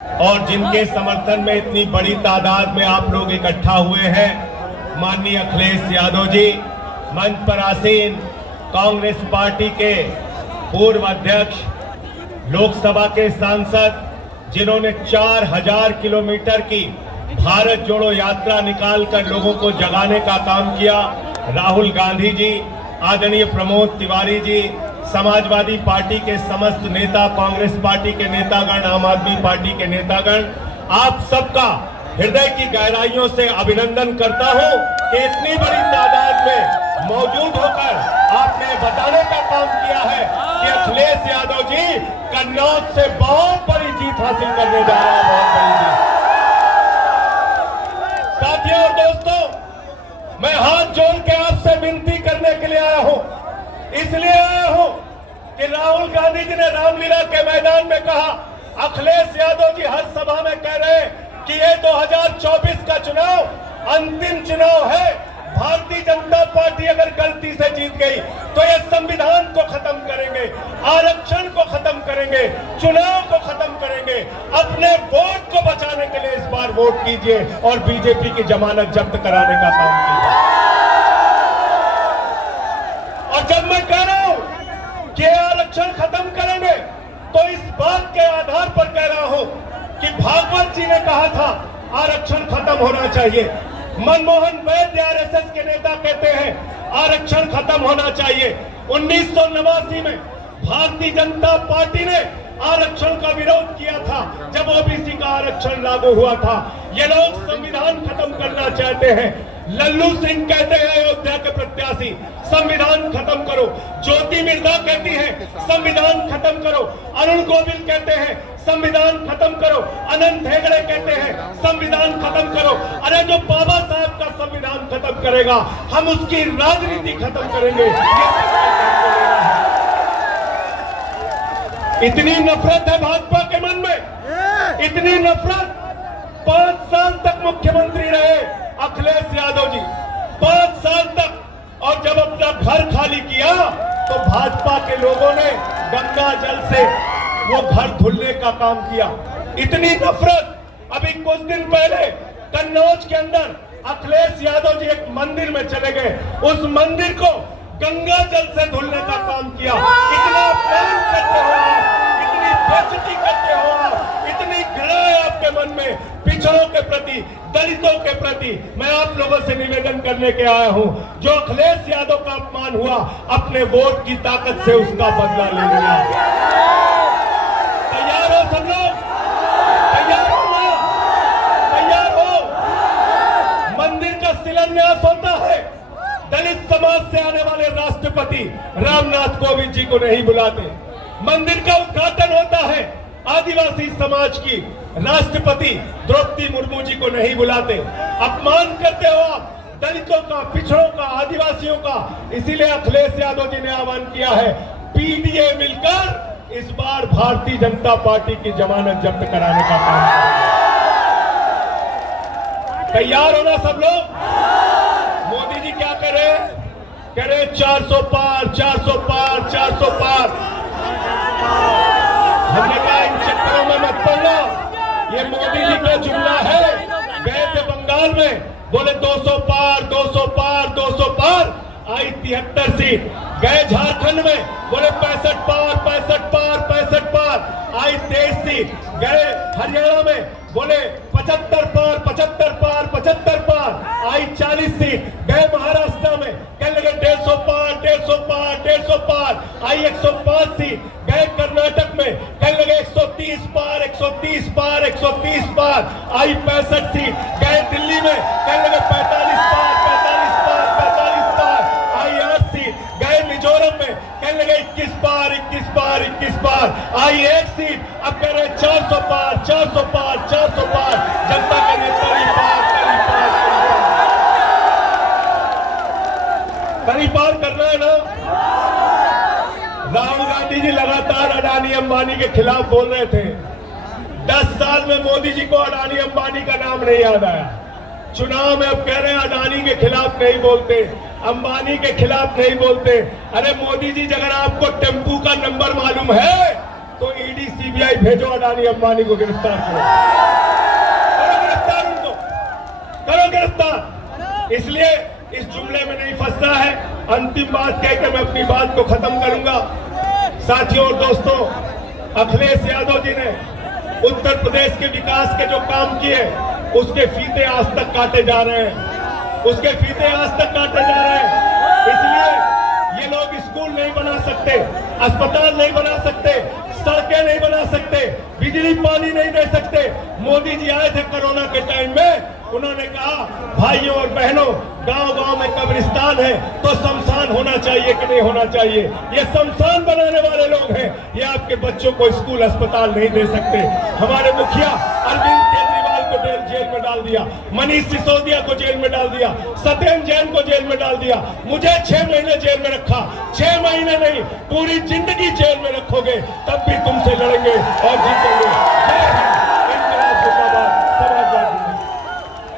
और जिनके समर्थन में इतनी बड़ी तादाद में आप लोग इकट्ठा हुए हैं, माननीय अखिलेश यादव जी, मंच पर आसीन कांग्रेस पार्टी के पूर्व अध्यक्ष, लोकसभा के सांसद, जिन्होंने 4000 किलोमीटर की भारत जोड़ो यात्रा निकालकर लोगों को जगाने का काम किया, राहुल गांधी जी, आदरणीय प्रमोद तिवारी जी, समाजवादी पार्टी के समस्त नेता, कांग्रेस पार्टी के नेतागण, आम आदमी पार्टी के नेतागण, आप सबका हृदय की गहराइयों से अभिनंदन करता हूं कि इतनी बड़ी तादाद में मौजूद होकर आपने बताने का काम किया है कि अखिलेश यादव जी कन्नौज से बहुत बड़ी जीत हासिल करने जा रहा है, बहुत बड़ी जीत। साथियों और दोस्तों, मैं हाथ जोड़ के आपसे विनती करने के लिए आया हूं, इसलिए आया हूं कि राहुल गांधी जी ने रामलीला के मैदान में कहा, अखिलेश यादव जी हर सभा में कह रहे हैं कि ये 2024 का चुनाव अंतिम चुनाव है। भारतीय जनता पार्टी अगर गलती से जीत गई तो ये संविधान को खत्म करेंगे, आरक्षण को खत्म करेंगे, चुनाव को खत्म करेंगे। अपने वोट को बचाने के लिए इस बार वोट कीजिए और बीजेपी की जमानत जब्त कराने का काम कीजिए। और जब मैं कह रहा हूं कि आरक्षण खत्म करेंगे तो इस बात के आधार पर कह रहा हूं कि भागवत जी ने कहा था आरक्षण खत्म होना चाहिए। मनमोहन वैद्य आरएसएस के नेता कहते हैं आरक्षण खत्म होना चाहिए। 1989 में भारतीय जनता पार्टी ने आरक्षण का विरोध किया था जब ओबीसी का आरक्षण लागू हुआ था। ये लोग संविधान खत्म करना चाहते हैं। लल्लू सिंह कहते हैं अयोध्या के प्रत्याशी, संविधान खत्म करो। ज्योति मिर्धा कहती है संविधान खत्म करो। अरुण गोविल कहते हैं संविधान खत्म करो। अनंत हेगड़े कहते हैं संविधान खत्म करो। अरे जो बाबा साहब का संविधान खत्म करेगा, हम उसकी राजनीति खत्म करेंगे। इतनी नफरत है भाजपा के मन में, इतनी नफरत। 5 साल तक मुख्यमंत्री रहे अखिलेश यादव जी, 5 साल तक। और जब अपना घर खाली किया तो भाजपा के लोगों ने गंगा जल से वो घर धुलने का काम किया। इतनी नफरत। अभी कुछ दिन पहले कन्नौज के अंदर अखिलेश यादव जी एक मंदिर में चले गए, उस मंदिर को गंगा जल से धुलने का काम किया। इतना अपमान करते हो आप, इतनी बेइज्जती करते हो आप, इतनी घृणा है आपके मन में पिछड़ों के प्रति, दलितों के प्रति। मैं आप लोगों से निवेदन करने के आया हूं, जो अखिलेश यादव का अपमान हुआ, अपने वोट की ताकत से उसका बदला ले लिया। तैयार हो सब लोग? तैयार हो ना? तैयार हो? मंदिर का शिलान्यास होता है, दलित समाज से आने वाले राष्ट्रपति रामनाथ कोविंद जी को नहीं बुलाते। मंदिर का उद्घाटन होता है, आदिवासी समाज की राष्ट्रपति द्रौपदी मुर्मू जी को नहीं बुलाते। अपमान करते हो आप दलितों का, पिछड़ों का, आदिवासियों का। इसीलिए अखिलेश यादव जी ने आह्वान किया है, पीडीए मिलकर इस बार भारतीय जनता पार्टी की जमानत जब्त कराने का काम करेंगे। तैयार हो ना सब लोग? मोदी जी क्या कह रहे 400 पार, 400 पार, 400 पार। हमने कहा इन चक्करों में मत पड़ना, ये मोदी जी का जुमला है। गए थे बंगाल में, बोले 200 पार, 200 पार, 200 पार, आई 73 सीट। गए झारखंड में, बोले 65 पार, 65 पार, 65 पार, आई 23 सीट। गए हरियाणा में, बोले 75 पार, 75 पार, 75 पार, आई 40 सीट। गए महाराष्ट्र में, कहने लगे 150 पार, 150 पार, 150 पार, आई 105 सीट। गए कर्नाटक में, कहने लगे 130 पार, 130 पार, 130 पार, आई 65 सीट। गए दिल्ली में, कहने लगे 45 पार, 45 पार, 45 पार, आई 8 सीट। गए मिजोरम में, कहने लगे 21 पार, 21 पार, 21 पार, आई 1 सीट। अब कह रहे 400 पार, 400 पार, 400 पार। जनता के लिए करी पार, करी पार, करी पार करना है ना। राहुल गांधी जी लगातार अडानी अंबानी के खिलाफ बोल रहे थे। 10 साल में मोदी जी को अडानी अंबानी का नाम नहीं याद आया। चुनाव में अब कह रहे हैं अडानी के खिलाफ नहीं बोलते, अंबानी के खिलाफ नहीं बोलते। अरे मोदी जी, अगर आपको टेम्पू का नंबर मालूम है तो ईडी सीबीआई भेजो, अडानी अंबानी को गिरफ्तार करो, करो गिरफ्तार उनको, करो गिरफ्तार। इसलिए इस जुमले में नहीं फंसना है। अंतिम बात कहकर मैं अपनी बात को खत्म करूंगा। साथियों और दोस्तों, अखिलेश यादव जी ने उत्तर प्रदेश के विकास के जो काम किए उसके फीते आज तक काटे जा रहे हैं, उसके फीते आज तक काटे जा रहे हैं। इसलिए ये लोग स्कूल नहीं बना सकते, अस्पताल नहीं बना सकते, सड़कें नहीं बना सकते, बिजली पानी नहीं दे सकते। मोदी जी आए थे कोरोना के टाइम में, उन्होंने कहा भाइयों और बहनों, गांव-गांव में कब्रिस्तान है तो शमशान होना चाहिए कि नहीं होना चाहिए? ये शमशान बनाने वाले लोग हैं, ये आपके बच्चों को स्कूल अस्पताल नहीं दे सकते। हमारे मुखिया अरविंद केजरीवाल को जेल में डाल दिया, मनीष सिसोदिया को जेल में डाल दिया, सत्येंद्र जैन को जेल में डाल दिया, मुझे 6 महीने जेल में रखा। 6 महीने नहीं, पूरी जिंदगी जेल में रखोगे, तब भी तुमसे लड़ेंगे और जीतेंगे। जय हिंद।